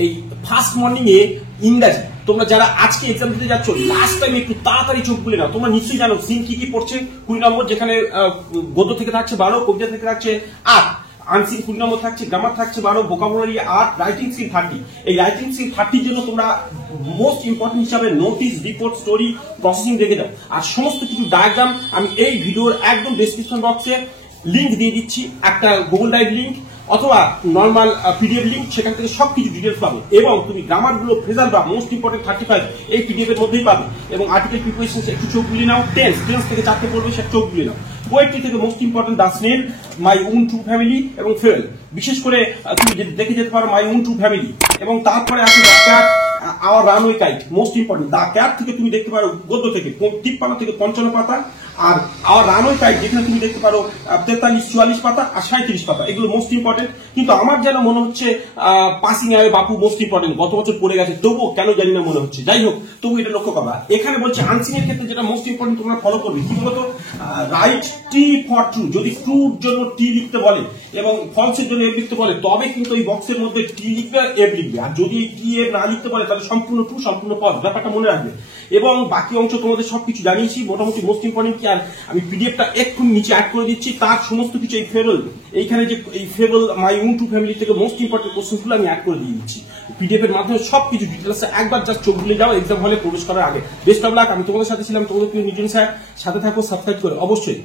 এই first morning এ ইংরাজি তোমরা যারা আজকে এক্সাম দিতে যাচ্ছ লাস্ট টাইম একটু তাড়াতাড়ি চোখ খুলে নাও। তোমরা নিশ্চয়ই জানো সিন কি কি পড়ছে। 20 নম্বর যেখানে গদ্য থেকে থাকছে 12, কবিতা থেকে থাকছে 8, আনসিন 20 নম্বর থাকছে, গ্রামার থাকছে 12, ভোকাবুলারি 8, রাইটিং সিন 30। এই রাইটিং সিন 30 জন্য তোমরা মোস্ট ইম্পর্টেন্ট হিসাবে নোটিস, রিপোর্ট, স্টোরি, প্রসেসিং দেখে দাও। আর সমস্ত কিছু ডায়াগ্রাম আমি এই ভিডিওর একদম ডেসক্রিপশন বক্সে লিংক দিয়ে দিচ্ছি, একটা গুগল ড্রাইভ লিংক অথবা নর্মাল পিডিএফ লিংক, সেখান থেকে সবকিছু ডিটেলস পাবে। এবং তুমি গ্রামার গুলো ফ্রেজাল বা মোস্ট ইম্পর্টেন্ট 35 এই পিডিএফ এর মধ্যেই পাবে। এবং আর্টিকেল প্রিপারেশন একটু চোখ বুলিয়ে নাও। টেন্স থেকে 4টে পড়বে, সেটা চোখ বুলিয়ে নাও। পোয়েট্রি থেকে most important the snail, my own true family এবং ফেল। বিশেষ করে তুমি দেখে যেতে পারো মাই ওন ট্রু ফ্যামিলি। এবং তারপরে আছে the cat, our runaway kite, most important. The cat থেকে তুমি দেখতে পারো গদ্য থেকে 53 থেকে 55 পাতা, আর আওয়ার রানওয়ে কাইট যেখানে তুমি দেখতে পারো 43-44 পাতা আর 37 পাতা। এগুলো মোস্ট ইম্পর্টেন্ট। কিন্তু আমার যেন মনে হচ্ছে পাসিং অ্যাওয়ে বাপু মোস্ট ইম্পর্টেন্ট, গত বছর পড়ে গেছে, তবুও কেন জানি না মনে হচ্ছে। যাই হোক, তবু এটা লক্ষ্য করবা। এখানে বলছে আনসিং এর ক্ষেত্রে যেটা মোস্ট ইম্পর্টেন্ট তোমরা ফলো করবে কি বলতো, রাইট টি ফর ট্রু। যদি ট্রুর জন্য টি লিখতে বলে এবং ফলসের জন্য এফ লিখতে বলে, তবে কিন্তু এই বক্সের মধ্যে টি লিখবে আর এফ লিখবে। আর যদি টি এফ না লিখতে বলে তাহলে সম্পূর্ণ ট্রু, সম্পূর্ণ ফলস, ব্যাপারটা মনে রাখবে। এবং বাকি অংশ তোমাদের সবকিছু জানিয়েছি মোটামুটি মোস্ট ইম্পর্টেন্ট কি। আর আমি পিডিএফটা এক্ষুনি নিচে অ্যাড করে দিচ্ছি, তার সমস্ত কিছু এই ফেবল, এইখানে যে এই fable my own to family থেকে মোস্ট ইম্পর্টেন্ট কোশ্চেনগুলো আমি অ্যাড করে দিয়ে দিচ্ছি পিডিএফ এর মাধ্যমে। সবকিছু ডিটেলস একবার জাস্ট চোখ বুলিয়ে যাও এক্সাম হলে প্রবেশ করার আগে। Best of luck. আমি তোমাদের সাথে ছিলাম, তোমাদের প্রিয় নিজন স্যার। সাথে থাকো, সাবস্ক্রাইব করে অবশ্যই।